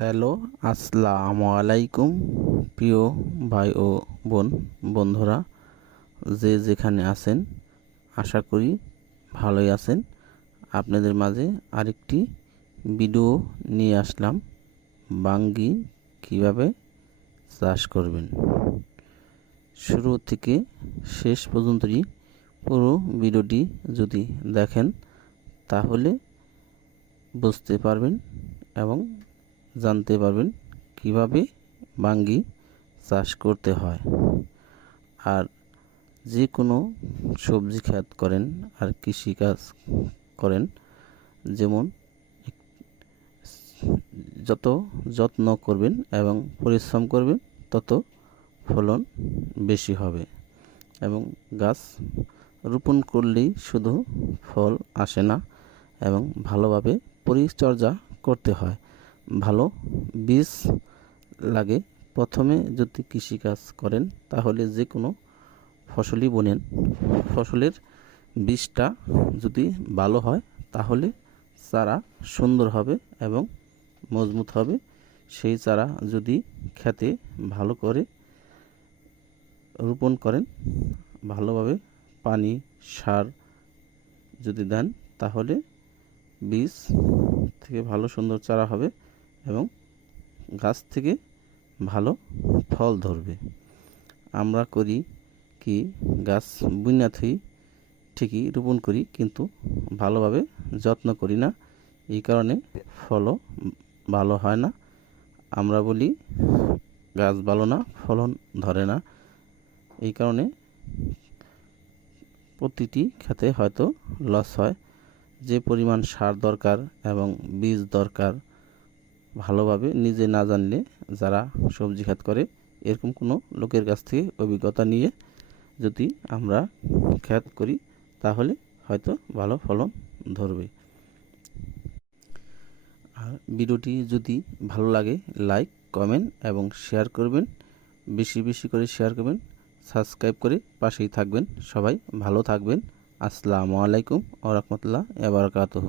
Hello, আসসালামু আলাইকুম প্রিয় ভাই ও বোন, বন্ধুরা, যে যেখানে আছেন, আশা করি ভালোই আছেন। আপনাদের মাঝে আরেকটি ভিডিও নিয়ে আসলাম, বাঙ্গি কীভাবে চাষ করবেন। শুরু থেকে শেষ পর্যন্তই পুরো ভিডিওটি যদি দেখেন, তাহলে বুঝতে পারবেন এবং জানতে পারবেন কীভাবে বাঙ্গি চাষ করতে হয়। আর যে কোনো সবজি ক্ষেত করেন আর কৃষিকাজ করেন, যেমন যত যত্ন করবেন এবং পরিশ্রম করবেন, তত ফলন বেশি হবে এবং গাছ রোপণ করলেই শুধু ফল আসে না এবং ভালোভাবে পরিচর্যা করতে হয়। ভালো বীজ লাগে। প্রথমে যদি কৃষিকাজ করেন, তাহলে যে কোনো ফসলই বোনেন। ফসলের বীজটা যদি ভালো হয়, তাহলে চারা সুন্দর হবে এবং মজবুত হবে। সেই চারা যদি খেতে ভালো করে রোপণ করেন, ভালোভাবে পানি, সার যদি দেন, তাহলে বীজ থেকে ভালো সুন্দর চারা হবে। এবং গাছ থেকে ভালো ফল ধরবে। আমরা করি কি, গাছ বুনা থুই ঠিকই রোপণ করি, কিন্তু ভালোভাবে যত্ন করি না। এই কারণে ফলও ভালো হয় না। আমরা বলি, গাছ ভালো না, ফলন ধরে না। এই কারণে প্রতিটি খেতে হয়তো লস হয়। যে পরিমাণ সার দরকার এবং বীজ দরকার ভালোভাবে নিজে না জানলে যারা সবজি খাত করে, এরকম কোনো লোকের কাছ থেকে অভিজ্ঞতা নিয়ে যদি আমরা খ্যাত করি, তাহলে হয়তো ভালো ফলন ধরবে। আর ভিডিওটি যদি ভালো লাগে, লাইক, কমেন্ট এবং শেয়ার করবেন। বেশি বেশি করে শেয়ার করবেন, সাবস্ক্রাইব করে পাশেই থাকবেন। সবাই ভালো থাকবেন। আসসালামু আলাইকুম ও রহমতুল্লাহ এবারকাতহ